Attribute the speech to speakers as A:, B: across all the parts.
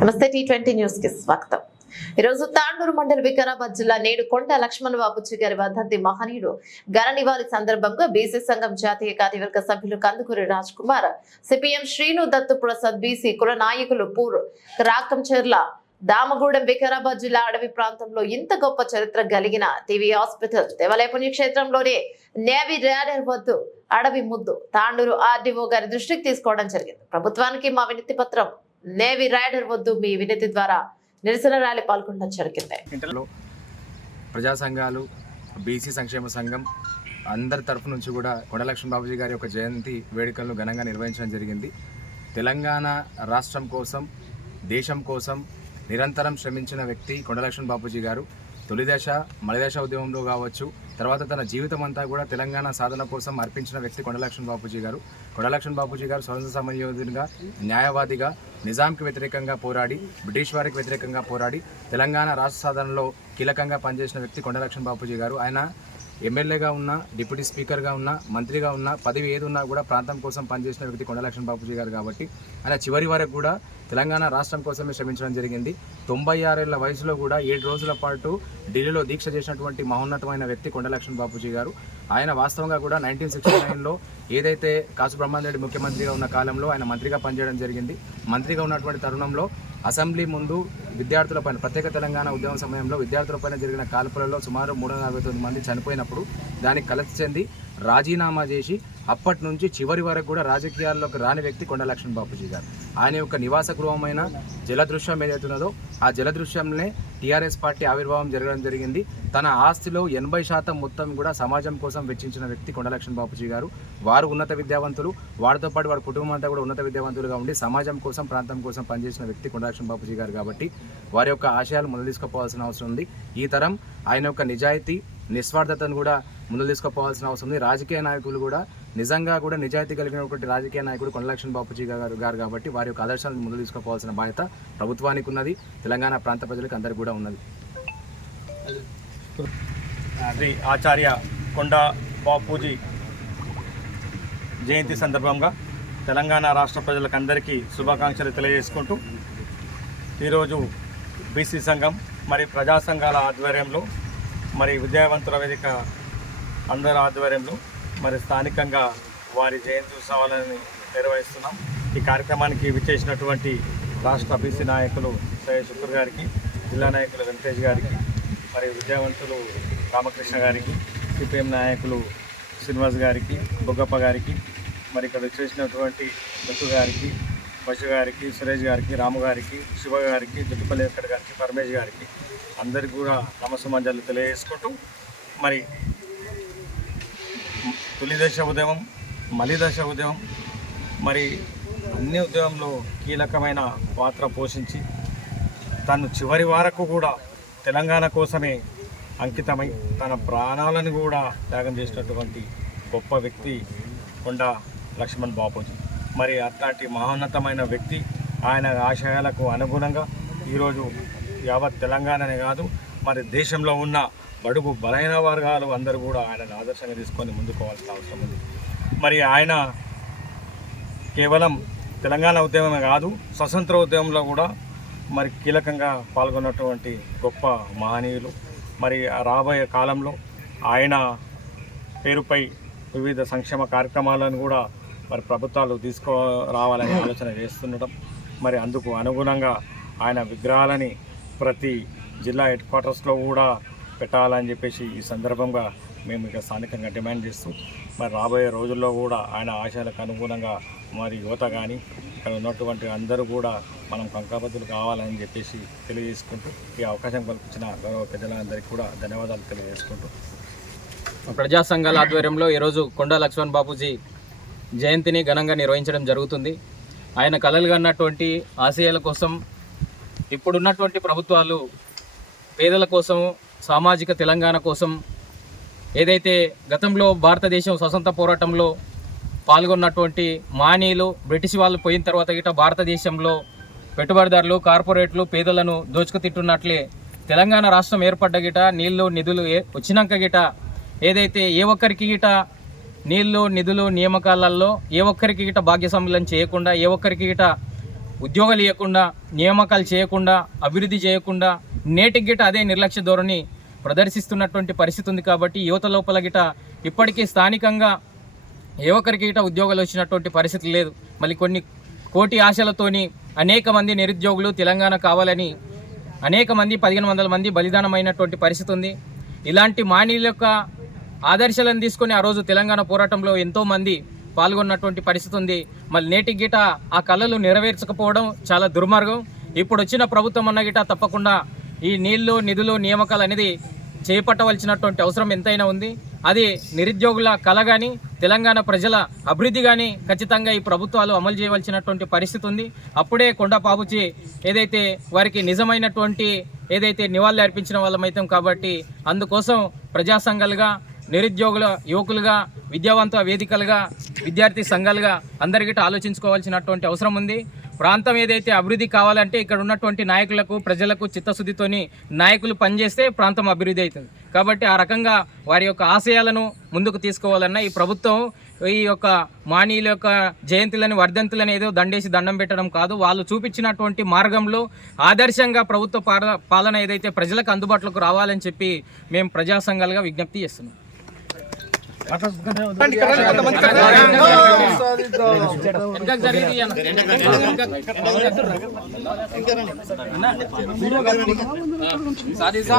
A: నమస్తే T twenty న్యూస్కి స్వాగతం. ఈరోజు తాండూరు మండల వికారాబాద్ జిల్లా నేడు కొండ లక్ష్మణ బాబుజీ గారి వర్ధంతి మహనీయుడు ఘన నివాళి సందర్భంగా బీసీ సంఘం జాతీయ కార్యవర్గ సభ్యులు కందుకూరి రాజ్ కుమార్ సిపిఎం శ్రీను దత్తు ప్రసాద్ బీసీ కుల నాయకులు పూర్ రాకంచెర్ల దామగూడెం వికారాబాద్ జిల్లా అడవి ప్రాంతంలో ఇంత గొప్ప చరిత్ర కలిగిన టీవీ హాస్పిటల్ దేవాలయ పుణ్యక్షేత్రంలోనే నేవీ ర్యాడర్ వద్దు అడవి ముద్దు తాండూరు ఆర్డీఓ గారి దృష్టికి తీసుకోవడం జరిగింది. ప్రభుత్వానికి మా వినతి పత్రం నేవీ రైడర్ వద్దు మీ వినతి ద్వారా నిరసన ర్యాలీ పాల్గొనడం జరిగింది.
B: ఇంటర్లో ప్రజా సంఘాలు బీసీ సంక్షేమ సంఘం అందరి తరఫు నుంచి కూడా కొండలక్ష్మణ బాబుజీ గారి యొక్క జయంతి వేడుకలను ఘనంగా నిర్వహించడం జరిగింది. తెలంగాణ రాష్ట్రం కోసం దేశం కోసం నిరంతరం శ్రమించిన వ్యక్తి కొండలక్ష్మణ బాపూజీ గారు. తొలిదశ మలిదశ ఉద్యమంలో కావచ్చు తర్వాత తన జీవితం అంతా కూడా తెలంగాణ సాధన కోసం అర్పించిన వ్యక్తి కొండలక్ష్మణ బాపూజీ గారు. కొండలక్ష్మణ బాపూజీ గారు స్వతంత్ర సమయోధునిగా న్యాయవాదిగా నిజాంకి వ్యతిరేకంగా పోరాడి బ్రిటిష్ వారికి వ్యతిరేకంగా పోరాడి తెలంగాణ రాష్ట్ర సాధనలో కీలకంగా పనిచేసిన వ్యక్తి కొండలక్ష్మణ బాపూజీ గారు. ఆయన ఎమ్మెల్యేగా ఉన్న డిప్యూటీ స్పీకర్గా ఉన్న మంత్రిగా ఉన్న పదవి ఏది ఉన్నా కూడా ప్రాంతం కోసం పనిచేసిన వ్యక్తి కొండలక్ష్మణ బాపూజీ గారు కాబట్టి ఆయన చివరి వరకు కూడా తెలంగాణ రాష్ట్రం కోసమే శ్రమించడం జరిగింది. తొంభై ఆరేళ్ళ వయసులో కూడా ఏడు రోజుల పాటు ఢిల్లీలో దీక్ష చేసినటువంటి మహోన్నతమైన వ్యక్తి కొండలక్ష్మణ్ బాపూజీ గారు. ఆయన వాస్తవంగా కూడా నైన్టీన్ సిక్స్టీ నైన్లో ఏదైతే కాసు బ్రహ్మాందరెడ్డి ముఖ్యమంత్రిగా ఉన్న కాలంలో ఆయన మంత్రిగా పనిచేయడం జరిగింది. మంత్రిగా ఉన్నటువంటి తరుణంలో అసెంబ్లీ ముందు విద్యార్థులపైన ప్రత్యేక తెలంగాణ ఉద్యమం సమయంలో విద్యార్థులపైన జరిగిన కాల్పులలో సుమారు మూడు వందల అరవై తొమ్మిది మంది చనిపోయినప్పుడు దానికి కలిసి చెంది రాజీనామా చేసి అప్పటి నుంచి చివరి వరకు కూడా రాజకీయాల్లోకి రాని వ్యక్తి కొండ లక్ష్మణ్ బాపూజీ గారు. ఆయన యొక్క నివాస గృహమైన జలదృశ్యం ఏదైతున్నదో ఆ జలదృశ్యంనే టీఆర్ఎస్ పార్టీ ఆవిర్భావం జరగడం జరిగింది. తన ఆస్తిలో ఎనభై శాతం మొత్తం కూడా సమాజం కోసం వెచ్చించిన వ్యక్తి కొండలక్ష్మణ్ బాపూజీ గారు. వారు ఉన్నత విద్యావంతులు. వారితో పాటు వారి కుటుంబం అంతా కూడా ఉన్నత విద్యావంతులుగా ఉండి సమాజం కోసం ప్రాంతం కోసం పనిచేసిన వ్యక్తి కొండలక్ష్మణ్ బాపూజీ గారు కాబట్టి వారి యొక్క ఆశయాలు ముందు తీసుకుపోవాల్సిన అవసరం ఉంది. ఈ తరం ఆయన యొక్క నిజాయితీ నిస్వార్థతను కూడా ముందు తీసుకుపోవాల్సిన అవసరం ఉంది. రాజకీయ నాయకులు కూడా నిజంగా కూడా నిజాయితీ కలిగినటువంటి రాజకీయ నాయకుడు కొండలక్ష్మణ్ బాపూజీ గారు గారు కాబట్టి వారి యొక్క ఆదర్శాలను ముందు తీసుకోవాల్సిన బాధ్యత ప్రభుత్వానికి ఉన్నది తెలంగాణ ప్రాంత ప్రజలకు అందరికీ కూడా ఉన్నది.
C: శ్రీ ఆచార్య కొండ బాపూజీ జయంతి సందర్భంగా తెలంగాణ రాష్ట్ర ప్రజలకందరికీ శుభాకాంక్షలు తెలియజేసుకుంటూ ఈరోజు బీసీ సంఘం మరి ప్రజా సంఘాల ఆధ్వర్యంలో మరి విద్యావంతుల వేదిక అందరి ఆధ్వర్యంలో మరి స్థానికంగా వారి జయంతి ఉత్సవాలని నిర్వహిస్తున్నాం. ఈ కార్యక్రమానికి విచ్చేసినటువంటి రాష్ట్ర బీసీ నాయకులు సయ్య శుక్ర్ గారికి జిల్లా నాయకులు వెంకటేష్ గారికి మరి విద్యావంతులు రామకృష్ణ గారికి సిపిఎం నాయకులు శ్రీనివాస్ గారికి బొగ్గప్ప గారికి మరి ఇక్కడ వచ్చేసినటువంటి దత్తు గారికి బసు గారికి సురేష్ గారికి రాము గారికి శివ గారికి జుట్టుపల్లి వెంకట గారికి పరమేష్ గారికి అందరికీ కూడా నమస్సమంజలు తెలియజేసుకుంటూ మరి తొలి దశ ఉద్యమం మలి దశ ఉద్యమం మరి అన్ని ఉద్యమంలో కీలకమైన పాత్ర పోషించి తను చివరి వరకు కూడా తెలంగాణ కోసమే అంకితమై తన ప్రాణాలను కూడా త్యాగం చేసినటువంటి గొప్ప వ్యక్తి కొండ లక్ష్మణ్ బాపూజీ మరి అట్లాంటి మహోన్నతమైన వ్యక్తి ఆయన ఆశయాలకు అనుగుణంగా ఈరోజు యావత్ తెలంగాణనే కాదు మరి దేశంలో ఉన్న బడుగు బలైన వర్గాలు అందరూ కూడా ఆయనను ఆదర్శంగా తీసుకొని ముందుకోవాల్సిన అవసరం ఉంది. మరి ఆయన కేవలం తెలంగాణ ఉద్యమమే కాదు స్వతంత్ర ఉద్యమంలో కూడా మరి కీలకంగా పాల్గొన్నటువంటి గొప్ప మహనీయులు. మరి రాబోయే కాలంలో ఆయన పేరుపై వివిధ సంక్షేమ కార్యక్రమాలను కూడా మరి ప్రభుత్వాలు తీసుకురావాలని ఆలోచన చేస్తుండటం. మరి అందుకు అనుగుణంగా ఆయన విగ్రహాలని ప్రతి జిల్లా హెడ్ క్వార్టర్స్లో కూడా పెట్టాలని చెప్పేసి ఈ సందర్భంగా మేము ఇక స్థానికంగా డిమాండ్ చేస్తూ మరి రాబోయే రోజుల్లో కూడా ఆయన ఆశయాలకు అనుగుణంగా మరి యువత కానీ ఇక్కడ ఉన్నటువంటి అందరూ కూడా మనం కంకాపతులు కావాలని చెప్పేసి తెలియజేసుకుంటూ ఈ అవకాశం కల్పించిన గౌరవ పెద్దలందరికీ కూడా ధన్యవాదాలు తెలియజేసుకుంటూ.
D: ప్రజా సంఘాల ఆధ్వర్యంలో ఈరోజు కొండ లక్ష్మణ్ బాపూజీ జయంతిని ఘనంగా నిర్వహించడం జరుగుతుంది. ఆయన కళలుగా ఉన్నటువంటి ఆశయాల కోసం ఇప్పుడున్నటువంటి ప్రభుత్వాలు పేదల కోసం సామాజిక తెలంగాణ కోసం ఏదైతే గతంలో భారతదేశం స్వతంత్ర పోరాటంలో పాల్గొన్నటువంటి మానీయులు బ్రిటిష్ వాళ్ళు పోయిన తర్వాత గిట భారతదేశంలో పెట్టుబడిదారులు కార్పొరేట్లు పేదలను దోచుకు తిట్టున్నట్లే తెలంగాణ రాష్ట్రం ఏర్పడ్డ గిట నీళ్ళు నిధులు ఏ- వచ్చినాక గిట ఏదైతే ఏ ఒక్కరికి గిట నీళ్ళు నిధులు నియామకాలలో ఏ ఒక్కరికి గిట భాగ్యస్వామ్యం చేయకుండా ఏ ఒక్కరికి గిట ఉద్యోగాలు ఇవ్వకుండా నియామకాలు చేయకుండా అభివృద్ధి చేయకుండా నేటికి గిట అదే నిర్లక్ష్య ధోరణి ప్రదర్శిస్తున్నటువంటి పరిస్థితి ఉంది కాబట్టి యువత లోపల గిట ఇప్పటికీ స్థానికంగా ఏ ఒక్కరికి గిట ఉద్యోగాలు వచ్చినటువంటి పరిస్థితి లేదు. మళ్ళీ కొన్ని కోటి ఆశలతోని అనేక మంది నిరుద్యోగులు తెలంగాణ కావాలని అనేక మంది పదిహేను వందల మంది బలిదానమైనటువంటి పరిస్థితి ఉంది. ఇలాంటి మానీయుల యొక్క ఆదర్శాలను తీసుకొని ఆ రోజు తెలంగాణ పోరాటంలో ఎంతోమంది పాల్గొన్నటువంటి పరిస్థితి ఉంది. మళ్ళీ నేటి గిట ఆ కళలు నెరవేర్చకపోవడం చాలా దుర్మార్గం. ఇప్పుడు వచ్చిన ప్రభుత్వం అన్న గిట తప్పకుండా ఈ నీళ్ళు నిధులు నియామకాలు అనేది చేపట్టవలసినటువంటి అవసరం ఎంతైనా ఉంది. అది నిరుద్యోగుల కళ కానీ తెలంగాణ ప్రజల అభివృద్ధి కానీ ఖచ్చితంగా ఈ ప్రభుత్వాలు అమలు చేయవలసినటువంటి పరిస్థితి ఉంది. అప్పుడే కొండపాపుచి ఏదైతే వారికి నిజమైనటువంటి ఏదైతే నివాళులు అర్పించిన వాళ్ళమైతాం కాబట్టి అందుకోసం ప్రజాసంఘాలుగా నిరుద్యోగుల యువకులుగా విద్యావంత వేదికలుగా విద్యార్థి సంఘాలుగా అందరికీ ఆలోచించుకోవాల్సినటువంటి అవసరం ఉంది. ప్రాంతం ఏదైతే అభివృద్ధి కావాలంటే ఇక్కడ ఉన్నటువంటి నాయకులకు ప్రజలకు చిత్తశుద్ధితోని నాయకులు పనిచేస్తే ప్రాంతం అభివృద్ధి అవుతుంది. కాబట్టి ఆ రకంగా వారి యొక్క ఆశయాలను ముందుకు తీసుకోవాలన్న ఈ ప్రభుత్వం ఈ యొక్క మానీయుల యొక్క జయంతులని వర్ధంతులని ఏదో దండేసి దండం పెట్టడం కాదు. వాళ్ళు చూపించినటువంటి మార్గంలో ఆదర్శంగా ప్రభుత్వ పాలన ఏదైతే ప్రజలకు అందుబాటులోకి రావాలని చెప్పి మేము ప్రజా సంఘాలుగా విజ్ఞప్తి చేస్తున్నాం. వెనకకు జరిగి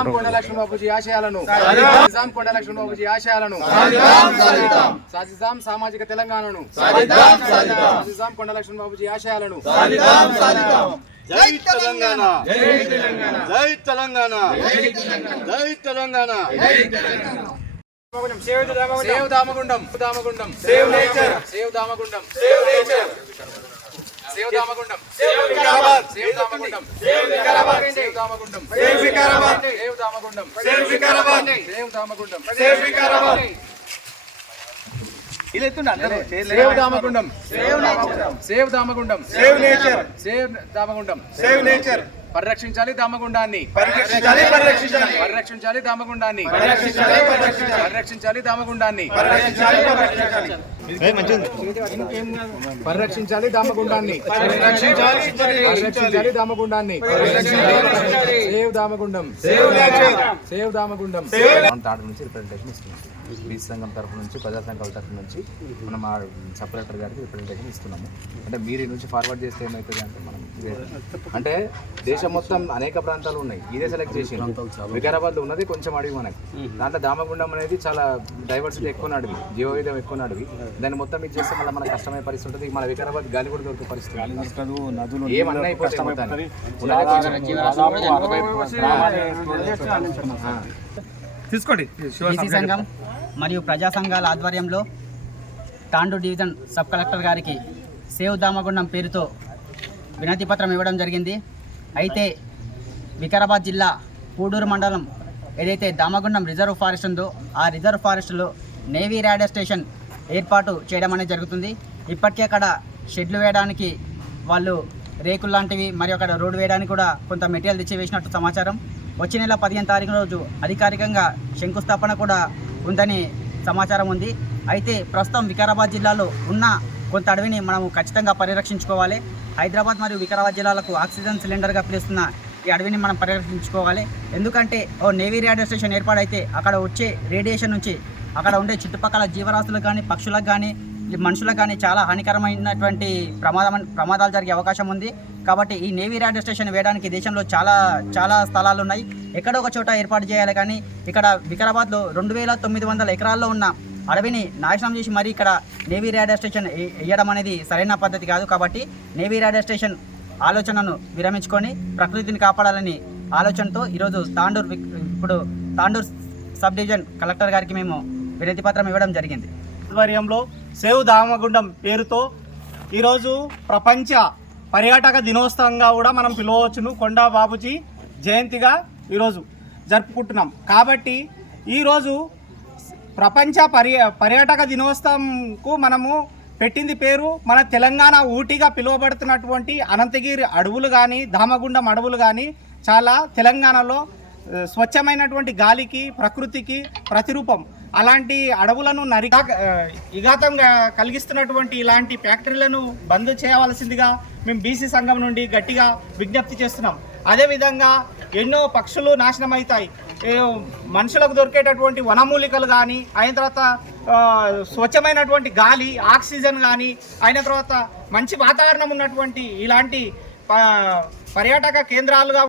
B: కొండ లక్ష్మణ బాబుజీ ఆశయాలను సాధిద్దాం కొండ లక్ష్మణ బాబుజీ ఆశయాలను సాధిద్దాం సామాజిక తెలంగాణను సాధిద్దాం కొండ లక్ష్మణ బాబుజీ ఆశయాలను
E: జై తెలంగాణ. జై తెలంగాణ. జై తెలంగాణ. జై Telangana.
B: Save Damagundam Damagundam save nature save Damagundam save nature save Damagundam save Vikarabad save Damagundam save Vikarabad save Damagundam save Vikarabad save Damagundam save Vikarabad save Damagundam save Vikarabad save Damagundam save Damagundam save Damagundam save nature save Damagundam save nature పరిరక్షించాలి దామగుండాన్ని. పరిరక్షించాలి పరిరక్షించాలి. పరిరక్షించాలి దామగుండాన్ని. పరిరక్షించాలి పరిరక్షించాలి. పరిరక్షించాలి దామగుండాన్ని. పరిరక్షించాలి పరిరక్షించాలి. పరిరక్షించాలి దామగుండాన్ని. పరిరక్షించాలి పరిరక్షించాలి దామగుండాన్ని. Save Damagundam. Save save Damagundam. మనం తాడు నుంచి రిప్రజెంటేషన్ ఇస్తున్నాం. బీసీ సంఘం తరఫు నుంచి ప్రజా సంఘాల తరఫు నుంచి మనం ఆ సబ్ కలెక్టర్ గారికి రిప్రజెంటేషన్ ఇస్తున్నాము. అంటే మీరు ఈ నుంచి ఫార్వర్డ్ చేస్తే ఏమవుతుంది అంటే మనం అంటే దేశం మొత్తం అనేక ప్రాంతాలు ఉన్నాయి. ఇదే సెలెక్ట్ చేసి వికారాబాద్లో ఉన్నది కొంచెం అడవి మనకి. దాంట్లో దామగుండం అనేది చాలా డైవర్సిటీ ఎక్కువ అడవి జీవవైద్యం ఎక్కువ అడవి దాన్ని మొత్తం ఇది చేస్తే మళ్ళీ మనకు కష్టమయ్యే పరిస్థితి ఉంటుంది. మన వికారాబాద్ గాలి కూడా దొరికే పరిస్థితి ఉంటుంది.
C: నదులు
B: ఏమన్నా అయిపోతాయి.
C: తీసుకోండి.
F: సంఘం. మరియు ప్రజా సంఘాల ఆధ్వర్యంలో తాండూరు డివిజన్ సబ్ కలెక్టర్ గారికి సేవ్ దామగుండం పేరుతో వినతిపత్రం ఇవ్వడం జరిగింది. అయితే వికారాబాద్ జిల్లా పూడూరు మండలం ఏదైతే దామగుండం రిజర్వ్ ఫారెస్ట్ ఉందో ఆ రిజర్వ్ ఫారెస్ట్లో నేవీ రేడియో స్టేషన్ ఏర్పాటు చేయడం అనేది జరుగుతుంది. ఇప్పటికే అక్కడ షెడ్లు వేయడానికి వాళ్ళు రేకులు లాంటివి మరియు అక్కడ రోడ్డు వేయడానికి కూడా కొంత మెటీరియల్ తెచ్చి వేసినట్టు సమాచారం. వచ్చే నెల పదిహేను తారీఖు రోజు అధికారికంగా శంకుస్థాపన కూడా ఉందని సమాచారం ఉంది. అయితే ప్రస్తుతం వికారాబాద్ జిల్లాలో ఉన్న కొంత అడవిని మనం ఖచ్చితంగా పరిరక్షించుకోవాలి. హైదరాబాద్ మరియు వికారాబాద్ జిల్లాలకు ఆక్సిజన్ సిలిండర్గా పిలుస్తున్న ఈ అడవిని మనం పరిరక్షించుకోవాలి. ఎందుకంటే ఓ నేవీ రేడియో స్టేషన్ ఏర్పాటైతే అక్కడ వచ్చే రేడియేషన్ నుంచి అక్కడ ఉండే చుట్టుపక్కల జీవరాశులకు కానీ పక్షులకు కానీ మనుషులకు కానీ చాలా హానికరమైనటువంటి ప్రమాదం ప్రమాదాలు జరిగే అవకాశం ఉంది. కాబట్టి ఈ నేవీ రేడియో స్టేషన్ వేయడానికి దేశంలో చాలా చాలా స్థలాలు ఉన్నాయి. ఎక్కడో ఒక చోట ఏర్పాటు చేయాలి కానీ ఇక్కడ వికారాబాద్లో రెండు వేల తొమ్మిది వందల ఎకరాల్లో ఉన్న అడవిని నాశనం చేసి మరీ ఇక్కడ నేవీ రేడియో స్టేషన్ వేయడం అనేది సరైన పద్ధతి కాదు. కాబట్టి నేవీ రేడియో స్టేషన్ ఆలోచనను విరమించుకొని ప్రకృతిని కాపాడాలని ఆలోచనతో ఈరోజు తాండూర్ ఇప్పుడు తాండూర్ సబ్ డివిజన్ కలెక్టర్ గారికి మేము వినతి పత్రం ఇవ్వడం జరిగింది.
G: ఆధ్వర్యంలో సేవ్ దామగుండం పేరుతో ఈరోజు ప్రపంచ పర్యాటక దినోత్సవంగా కూడా మనం పిలవచ్చును కొండా బాబుజీ జయంతిగా ఈరోజు జరుపుకుంటున్నాం. కాబట్టి ఈరోజు ప్రపంచ పర్య పర్యాటక దినోత్సవంకు మనము పెట్టింది పేరు మన తెలంగాణ ఊటీగా పిలువబడుతున్నటువంటి అనంతగిరి అడవులు కానీ దామగుండం అడవులు కానీ చాలా తెలంగాణలో స్వచ్ఛమైనటువంటి గాలికి ప్రకృతికి ప్రతిరూపం. అలాంటి అడవులను నరి ఆ, కలిగిస్తున్నటువంటి ఇలాంటి ఫ్యాక్టరీలను బంద్ చేయవలసిందిగా మేము బీసీ సంఘం నుండి గట్టిగా విజ్ఞప్తి చేస్తున్నాం. అదేవిధంగా ఎన్నో పక్షులు నాశనం అవుతాయి మనుషులకు దొరికేటటువంటి వనమూలికలు కానీ అయిన తర్వాత స్వచ్ఛమైనటువంటి గాలి ఆక్సిజన్ కానీ అయిన తర్వాత మంచి వాతావరణం ఉన్నటువంటి ఇలాంటి ప- పర్యాటక కేంద్రాలుగా